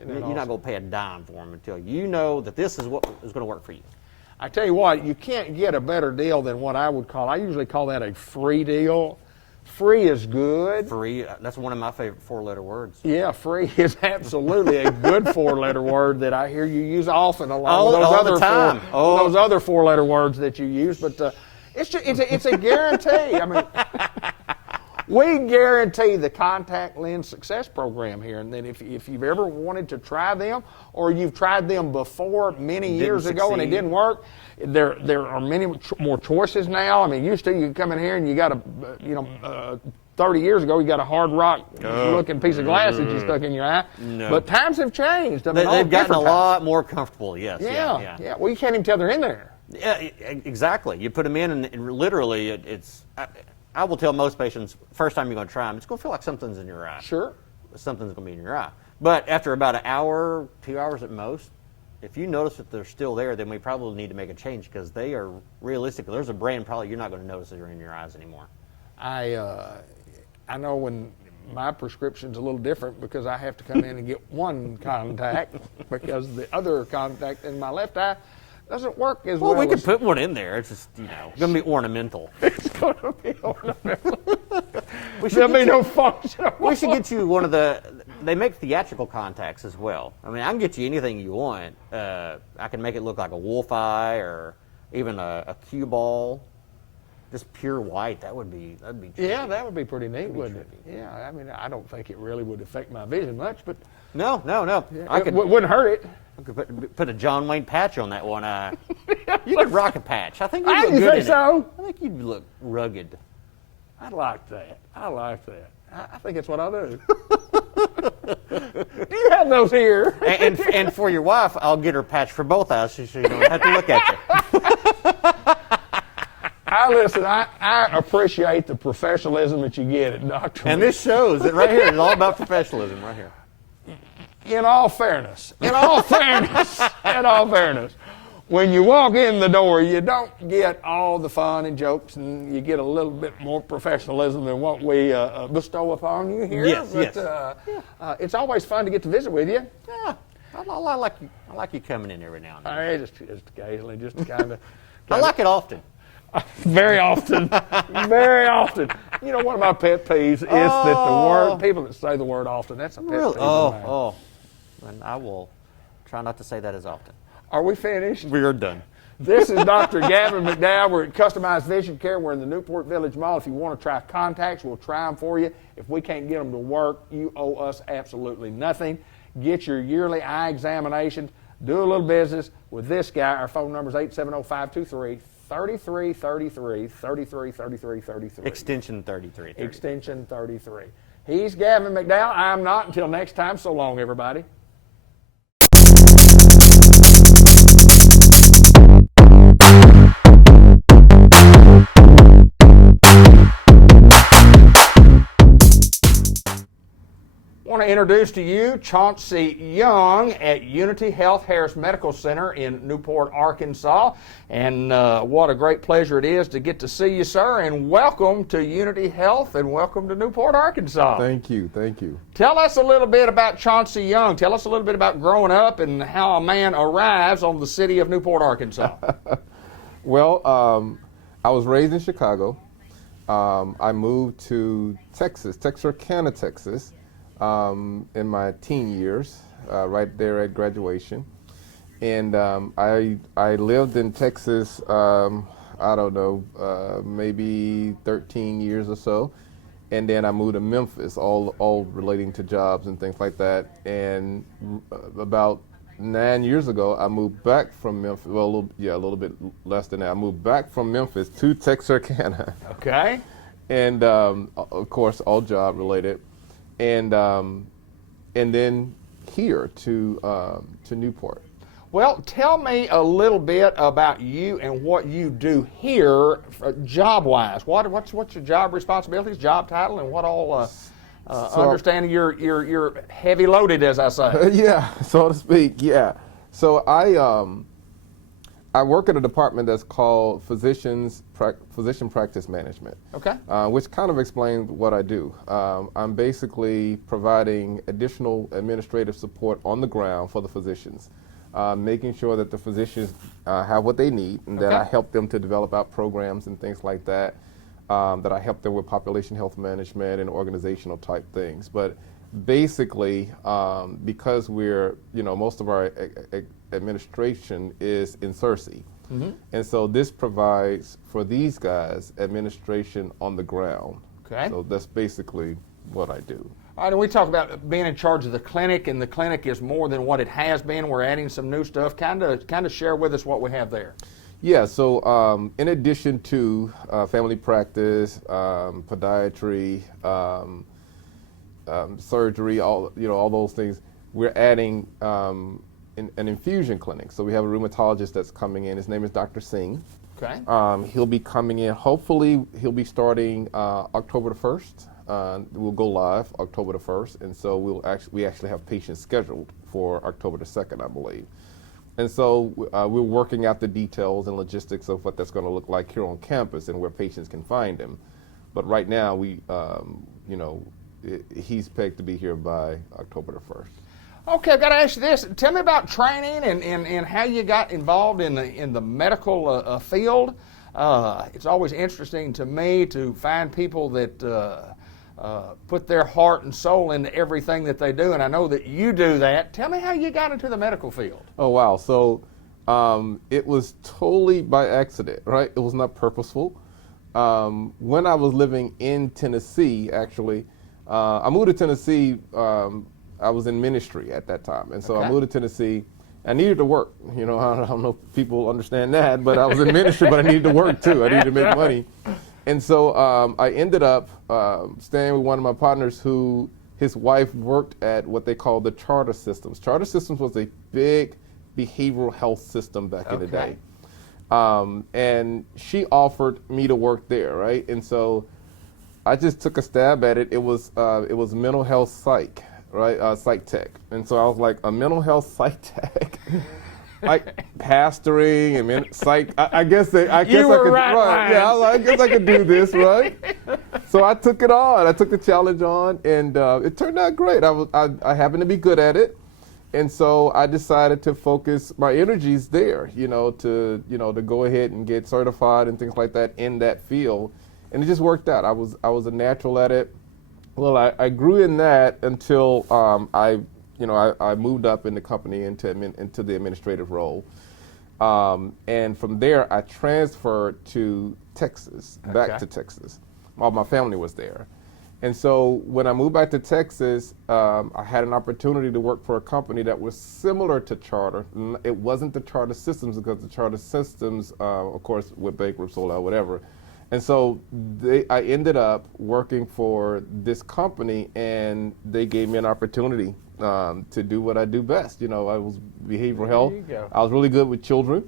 You're not going to pay a dime for them until you know that this is what is going to work for you. I tell you what, you can't get a better deal than what I would call, I usually call that a free deal. Free is good. Free, that's one of my favorite four-letter words. Yeah, free is absolutely a good four-letter word that I hear you use often, along All with the time. those other four-letter words that you use. But it's a guarantee. I mean, we guarantee the contact lens success program here. And then if you've ever wanted to try them, or you've tried them before many years ago and it didn't work, there are many more choices now. I mean, used to you could come in here and you got 30 years ago you got a hard rock looking piece of glass that you stuck in your eye. No. But times have changed. I mean, They've gotten a different lot more comfortable. Yes. times. Yeah. Well, you can't even tell they're in there. Yeah, exactly. You put them in, and literally, it's. I will tell most patients, first time you're going to try them, it's going to feel like something's in your eye. Sure. Something's going to be in your eye. But after about an hour, 2 hours at most, if you notice that they're still there, then we probably need to make a change, because they are realistic. There's a brand probably you're not going to notice that are in your eyes anymore. I know when my prescription's a little different, because I have to come in and get one contact because the other contact in my left eye doesn't work as well. Well, we could put one in there. It's just, going to be ornamental. It's going to be ornamental. There'll be no function. We should get you one of they make theatrical contacts as well. I mean, I can get you anything you want. I can make it look like a wolf eye, or even a cue ball. Just pure white. That'd be Yeah, that would be pretty neat, wouldn't it? Yeah, I mean, I don't think it really would affect my vision much, but No. yeah, it wouldn't hurt it. I could put a John Wayne patch on that one eye. You could rock a patch. I think you'd I look good think in so. it. I think you'd look rugged. I like that. I think it's what I'll do. Do you have those here? And for your wife, I'll get her patch for both eyes so you don't have to look at you. I appreciate the professionalism that you get at Dr. And this shows it right here. It's all about professionalism right here. In all fairness, when you walk in the door, you don't get all the fun and jokes, and you get a little bit more professionalism than what we bestow upon you here. Yes, but, it's always fun to get to visit with you. Yeah, I like you coming in every now and then. Just occasionally, just to kind of. I like it often. Very often. Very often. You know, one of my pet peeves is that people that say the word often, that's a pet peeve. Oh. And I will try not to say that as often. Are we finished? We are done. This is Dr. Gavin McDowell. We're at Customized Vision Care. We're in the Newport Village Mall. If you want to try contacts, we'll try them for you. If we can't get them to work, you owe us absolutely nothing. Get your yearly eye examination. Do a little business with this guy. Our phone number is 870-523-3333, 333333. Extension 33. Extension 33. He's Gavin McDowell. I'm not. Until next time, so long, everybody. Want to to introduce to you Chauncey Young at Unity Health Harris Medical Center in Newport, Arkansas. And what a great pleasure it is to get to see you, sir. And welcome to Unity Health and welcome to Newport, Arkansas. Thank you. Thank you. Tell us a little bit about Chauncey Young. Tell us a little bit about growing up and how a man arrives on the city of Newport, Arkansas. Well, I was raised in Chicago. I moved to Texas, Texarkana, Texas, in my teen years, right there at graduation. And I lived in Texas, I don't know, maybe 13 years or so. And then I moved to Memphis, all relating to jobs and things like that. And about 9 years ago, I moved back from Memphis. Well, a little bit less than that. I moved back from Memphis to Texarkana. Okay. And of course, all job related. And then here to Newport. Well, tell me a little bit about you and what you do here, job-wise. What's your job responsibilities, job title, and what all? Understanding you're heavy loaded, as I say. Yeah, so to speak. Yeah. So I work at a department that's called Physician Practice Management. Okay. Which kind of explains what I do. I'm basically providing additional administrative support on the ground for the physicians, making sure that the physicians have what they need, and that I help them to develop out programs and things like that. That I help them with population health management and organizational type things. But basically, because we're, most of our administration is in Searcy. Mm-hmm. And so this provides for these guys administration on the ground. Okay. So that's basically what I do. All right, and we talk about being in charge of the clinic, and the clinic is more than what it has been. We're adding some new stuff. Kind of share with us what we have there. Yeah, so in addition to family practice, podiatry, surgery, all those things, we're adding an infusion clinic. So we have a rheumatologist that's coming in. His name is Dr. Singh. Okay. He'll be coming in. Hopefully, he'll be starting October the 1st. We'll go live October the 1st, and so we actually have patients scheduled for October the 2nd, I believe. And so we're working out the details and logistics of what that's going to look like here on campus and where patients can find him. But right now, he's pegged to be here by October the 1st. Okay, I've got to ask you this. Tell me about training and how you got involved in the medical field. It's always interesting to me to find people that put their heart and soul into everything that they do, and I know that you do that. Tell me how you got into the medical field. Oh, wow. So it was totally by accident, right? It was not purposeful. When I was living in Tennessee, actually, I moved to Tennessee. I was in ministry at that time, and so I moved to Tennessee. I needed to work. I don't know if people understand that, but I was in ministry, but I needed to work too. I needed to make money. And so I ended up staying with one of my partners who his wife worked at what they call the Charter Systems. Charter Systems was a big behavioral health system back in the day. And she offered me to work there, right? And so I just took a stab at it. It was mental health psych, right? Psych tech. And so I was like, a mental health psych tech? Like pastoring and psych. I guess I could. Right, yeah, I guess I could do this, right? So I took it on. I took the challenge on, and it turned out great. I happened to be good at it, and so I decided to focus my energies there. To go ahead and get certified and things like that in that field, and it just worked out. I was a natural at it. Well, I grew in that until I moved up in the company into the administrative role. And from there, I transferred to Texas, back to Texas. All my family was there. And so when I moved back to Texas, I had an opportunity to work for a company that was similar to Charter. It wasn't the Charter Systems, because the Charter Systems, of course, went bankrupt, sold out, whatever. And so I ended up working for this company, and they gave me an opportunity to do what I do best. I was behavioral health. I was really good with children.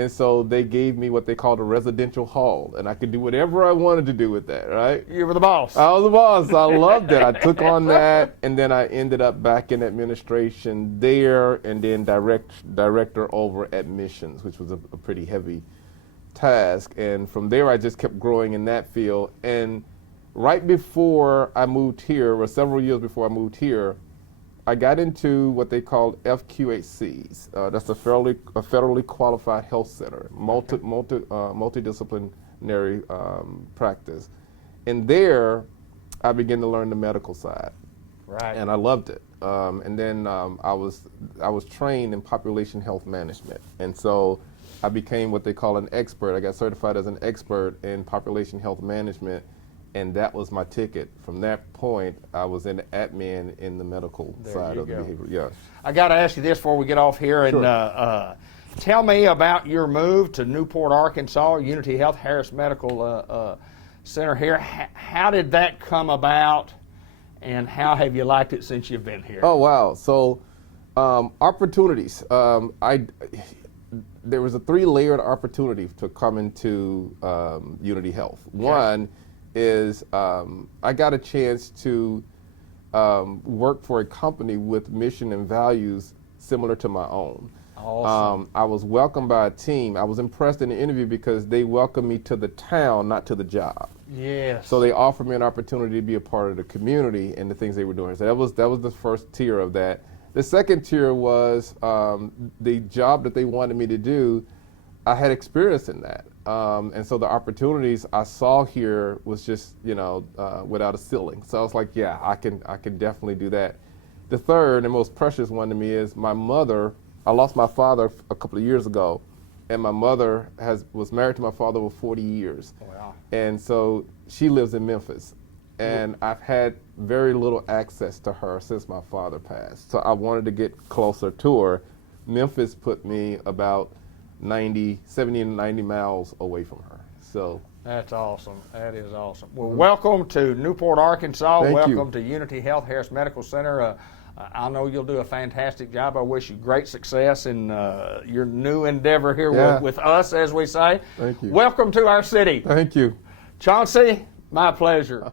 And so they gave me what they called a residential hall, and I could do whatever I wanted to do with that, right? You were the boss. I was the boss. I loved it. I took on that, and then I ended up back in administration there, and then director over admissions, which was a pretty heavy task. And from there, I just kept growing in that field. And right before I moved here, or several years before I moved here, I got into what they called FQHCs. That's a federally qualified health center, multidisciplinary practice. And there, I began to learn the medical side. Right. And I loved it. And then I was trained in population health management. And so I became what they call an expert. I got certified as an expert in population health management. And that was my ticket. From that point, I was in admin in the medical side of the behavior. Yes. I got to ask you this before we get off here, and tell me about your move to Newport, Arkansas, Unity Health Harris Medical Center here. How did that come about, and how have you liked it since you've been here? Oh wow! So opportunities. There was a 3-layered opportunity to come into Unity Health. One is I got a chance to work for a company with mission and values similar to my own. Awesome. I was welcomed by a team. I was impressed in the interview because they welcomed me to the town, not to the job. Yes. So they offered me an opportunity to be a part of the community and the things they were doing. So that was the first tier of that. The second tier was the job that they wanted me to do. I had experience in that. And so the opportunities I saw here was just, without a ceiling. So I was like, yeah, I can definitely do that. The third and most precious one to me is my mother. I lost my father a couple of years ago, and my mother was married to my father over 40 years. Wow. And so she lives in Memphis, and I've had very little access to her since my father passed. So I wanted to get closer to her. Memphis put me about 70 and 90 miles away from her. So that's awesome. That is awesome. Well, welcome to Newport, Arkansas. Thank welcome you. to Unity Health Harris Medical Center. I know you'll do a fantastic job. I wish you great success in your new endeavor here with us, as we say. Thank you. Welcome to our city. Thank you. Chauncey, my pleasure.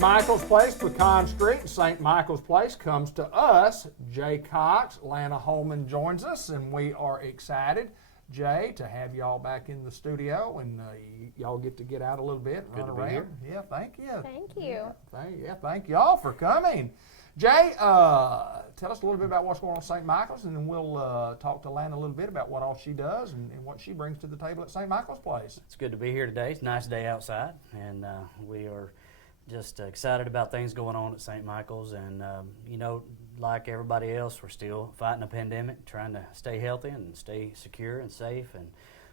Michael's Place, Pecan Street, and St. Michael's Place comes to us. Jay Cox, Lana Holman joins us, and we are excited, Jay, to have y'all back in the studio, and y'all get to get out a little bit, Good run to be around. here. Yeah, thank you. Thank you. Thank y'all for coming. Jay, tell us a little bit about what's going on at St. Michael's, and then we'll talk to Lana a little bit about what all she does and what she brings to the table at St. Michael's Place. It's good to be here today. It's a nice day outside, and we are just excited about things going on at St. Michael's, and like everybody else, we're still fighting a pandemic, trying to stay healthy and stay secure and safe, and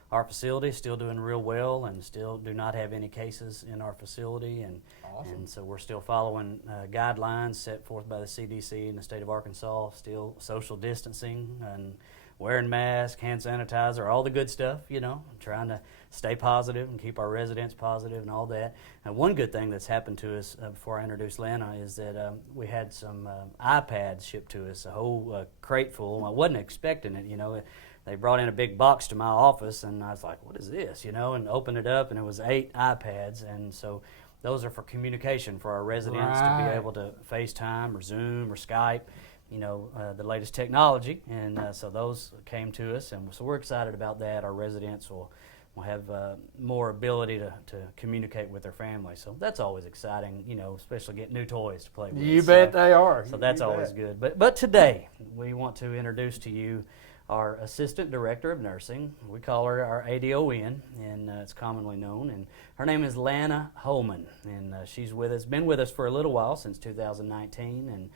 our facility is still doing real well and still do not have any cases in our facility, and Awesome. And so we're still following guidelines set forth by the CDC in the state of Arkansas, still social distancing and wearing masks, hand sanitizer, all the good stuff, trying to stay positive and keep our residents positive and all that. And one good thing that's happened to us before I introduce Lana is that we had some iPads shipped to us, a whole crate full. I wasn't expecting it, They brought in a big box to my office, and I was like, what is this, and opened it up, and it was 8 iPads. And so those are for communication for our residents to be able to FaceTime or Zoom or Skype, the latest technology. And so those came to us, and so we're excited about that. Our residents will have more ability to communicate with their family. So that's always exciting, especially get new toys to play with. You bet they are. So that's always good. But today, we want to introduce to you our Assistant Director of Nursing. We call her our ADON, and it's commonly known. And her name is Lana Holman, and she's been with us for a little while, since 2019,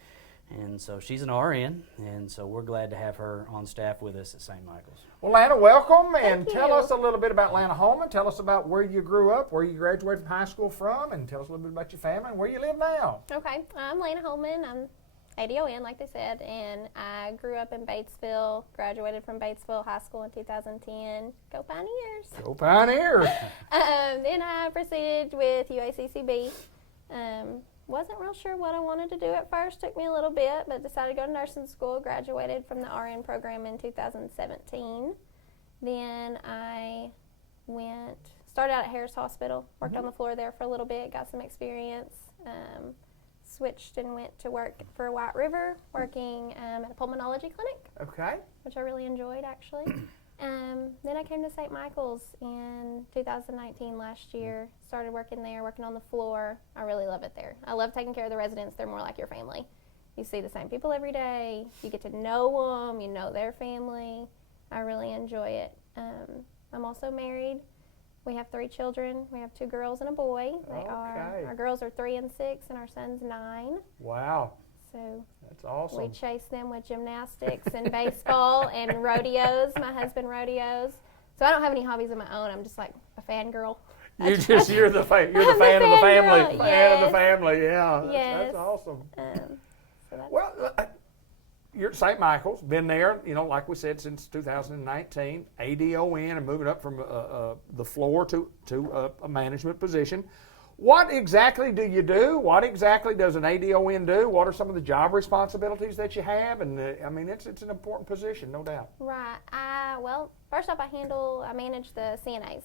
and so she's an RN, and so we're glad to have her on staff with us at St. Michael's. Well, Lana, welcome, and Thank tell you. us a little bit about Lana Holman. Tell us about where you grew up, where you graduated from high school from, and tell us a little bit about your family and where you live now. Okay, I'm Lana Holman. I'm ADON, like they said, and I grew up in Batesville, graduated from Batesville High School in 2010. Go Pioneers! Go Pioneers! Then I proceeded with UACCB. Wasn't real sure what I wanted to do at first. Took me a little bit, but decided to go to nursing school. Graduated from the RN program in 2017. Then I started out at Harris Hospital, worked on the floor there for a little bit, got some experience. Switched and went to work for White River, working at a pulmonology clinic, Okay. which I really enjoyed actually. Then I came to St. Michael's in 2019 last year, started working there, working on the floor. I really love it there. I love taking care of the residents. They're more like your family. You see the same people every day. You get to know them. You know their family. I really enjoy it. I'm also married. We have 3 children. We have 2 girls and a boy. Our girls are 3 and 6, and our son's 9. Wow. So that's awesome. we chase them with gymnastics and baseball and rodeos. My husband rodeos. So I don't have any hobbies of my own. I'm just like a fangirl. You're the fan of the family. Fan of the family. Yeah. That's awesome. So that's Well, you're at St. Michael's, been there, like we said, since 2019, ADON, and moving up from the floor to a management position. What exactly do you do? What exactly does an ADON do? What are some of the job responsibilities that you have? And it's an important position, no doubt. right. Well, first off, I manage the CNAs.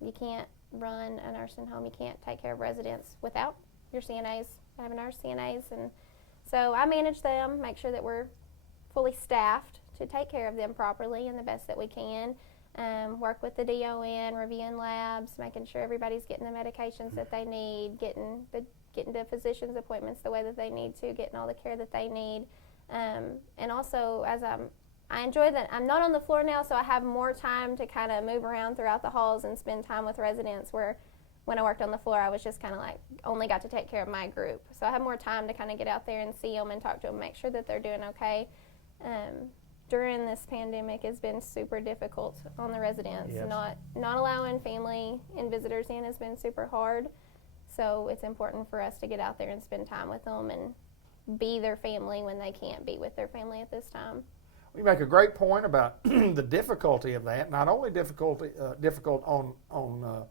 You can't run a nursing home. You can't take care of residents without your CNAs. I have a nurse CNAs, and so I manage them, make sure that we're fully staffed to take care of them properly and the best that we can. Work with the DON, reviewing labs, making sure everybody's getting the medications that they need, getting to physicians' appointments the way that they need to, getting all the care that they need. And also, I enjoy that I'm not on the floor now, so I have more time to kind of move around throughout the halls and spend time with residents, where when I worked on the floor, I was just kind of like only got to take care of my group. So I have more time to kind of get out there and see them and talk to them, make sure that they're doing okay. During this pandemic, has been super difficult on the residents. Yes. Not allowing family and visitors in has been super hard. So it's important for us to get out there and spend time with them and be their family when they can't be with their family at this time. You make a great point about the difficulty of that. Not only difficult on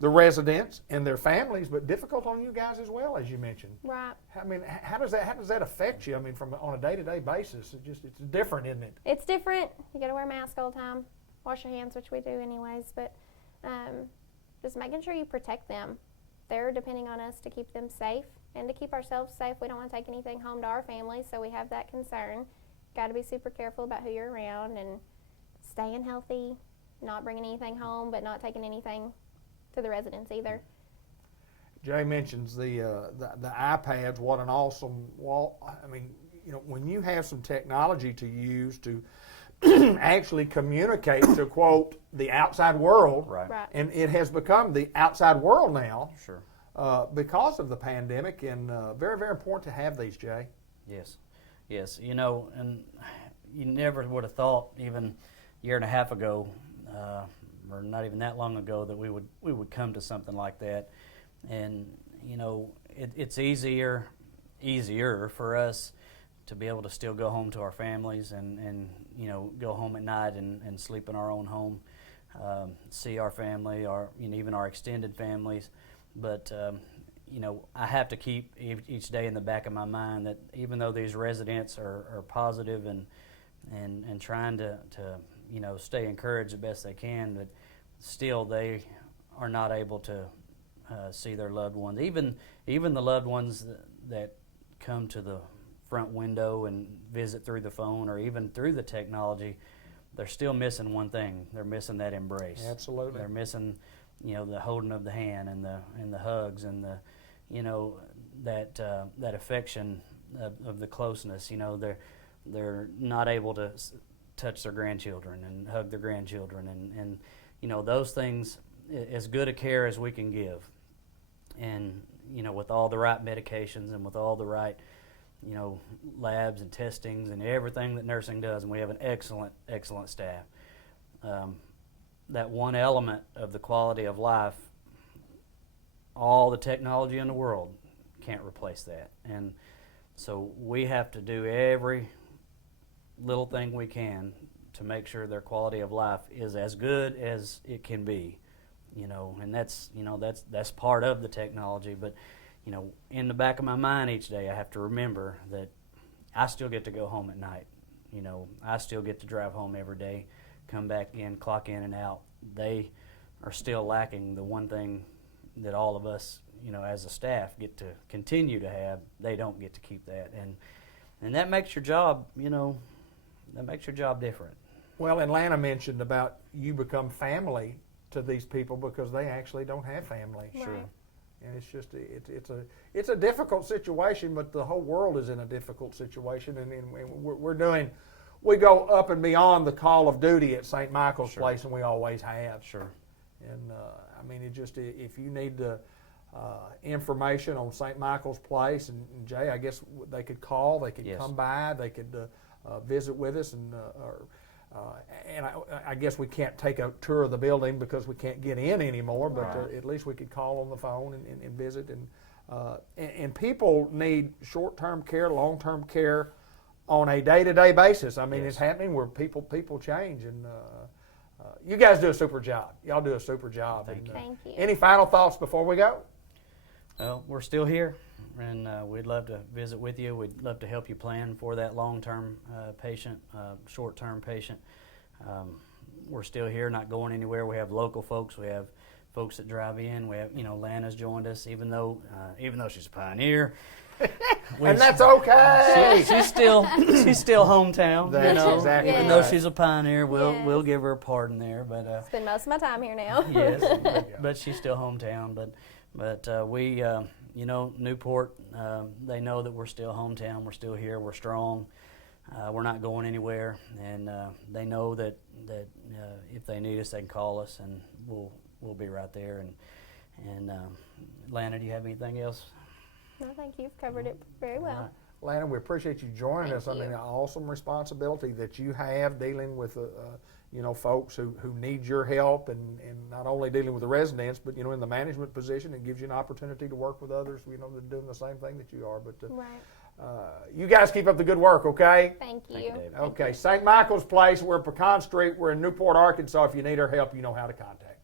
the residents and their families, but difficult on you guys as well, as you mentioned. Right. How does that affect you? On a day-to-day basis, it's different, isn't it? It's different. You got to wear a mask all the time. Wash your hands, which we do anyways. But just making sure you protect them. They're depending on us to keep them safe and to keep ourselves safe. We don't want to take anything home to our families, so we have that concern. Got to be super careful about who you're around and staying healthy, not bringing anything home, but not taking anything to the residents either. Jay mentions the iPads. What an awesome when you have some technology to use to actually communicate to, quote, the outside world, Right. and it has become the outside world now. Sure. Because of the pandemic, and very, very important to have these, Jay. Yes. And you never would have thought, even a year and a half ago, or not even that long ago, that we would come to something like that. And it's easier for us to be able to still go home to our families and go home at night and sleep in our own home, see our family, even our extended families. But I have to keep each day in the back of my mind that even though these residents are positive and trying to stay encouraged the best they can, that still they are not able to see their loved ones. Even the loved ones that come to the front window and visit through the phone or even through the technology, they're still missing one thing. They're missing that embrace. Absolutely. They're missing, the holding of the hand and the hugs and the, that affection of the closeness. They're not able to touch their grandchildren and hug their grandchildren and those things, as good a care as we can give. And, with all the right medications and with all the right, labs and testings and everything that nursing does, and we have an excellent, excellent staff. That one element of the quality of life, all the technology in the world can't replace that. And So we have to do every little thing we can to make sure their quality of life is as good as it can be, and that's part of the technology. But, in the back of my mind each day, I have to remember that I still get to go home at night. I still get to drive home every day, come back in, clock in and out. They are still lacking the one thing that all of us, as a staff get to continue to have. They don't get to keep that. And that makes your job, that makes your job different. Well, and Lana mentioned about you become family to these people because they actually don't have family. Right. Sure. And it's just it's a difficult situation, but the whole world is in a difficult situation, and we go up and beyond the call of duty at St. Michael's Sure. Place, and we always have. Sure. And if you need the information on St. Michael's Place, and Jay, I guess they could call, they could Yes. come by, they could visit with us, and I guess we can't take a tour of the building because we can't get in anymore, but Right. at least we could call on the phone and visit. And people need short-term care, long-term care on a day-to-day basis. I mean, Yes. it's happening where people change, and you guys do a super job. Y'all do a super job. Thank you. Thank you. Any final thoughts before we go? Well, we're still here, and we'd love to visit with you. We'd love to help you plan for that long-term patient, short-term patient. We're still here, not going anywhere. We have local folks. We have folks that drive in. We have, Lana's joined us, even though she's a pioneer. And that's okay. She's still hometown. That's exactly Even right. though she's a pioneer, we'll Yes. give her a pardon there. But Spend most of my time here now. yes, but she's still hometown. But we, Newport, they know that we're still hometown. We're still here. We're strong. We're not going anywhere, and they know that if they need us, they can call us, and we'll be right there. And Lana, do you have anything else? No, thank you. You've covered it very well. Right. Lana, we appreciate you joining Thank us. I mean, you. an awesome responsibility that you have dealing with, folks who need your help, and not only dealing with the residents, but, in the management position, it gives you an opportunity to work with others, that are doing the same thing that you are. But Right. you guys keep up the good work, okay? Thank you. Thank you, David. Okay, St. Michael's Place, we're at Pecan Street, we're in Newport, Arkansas. If you need our help, you know how to contact us.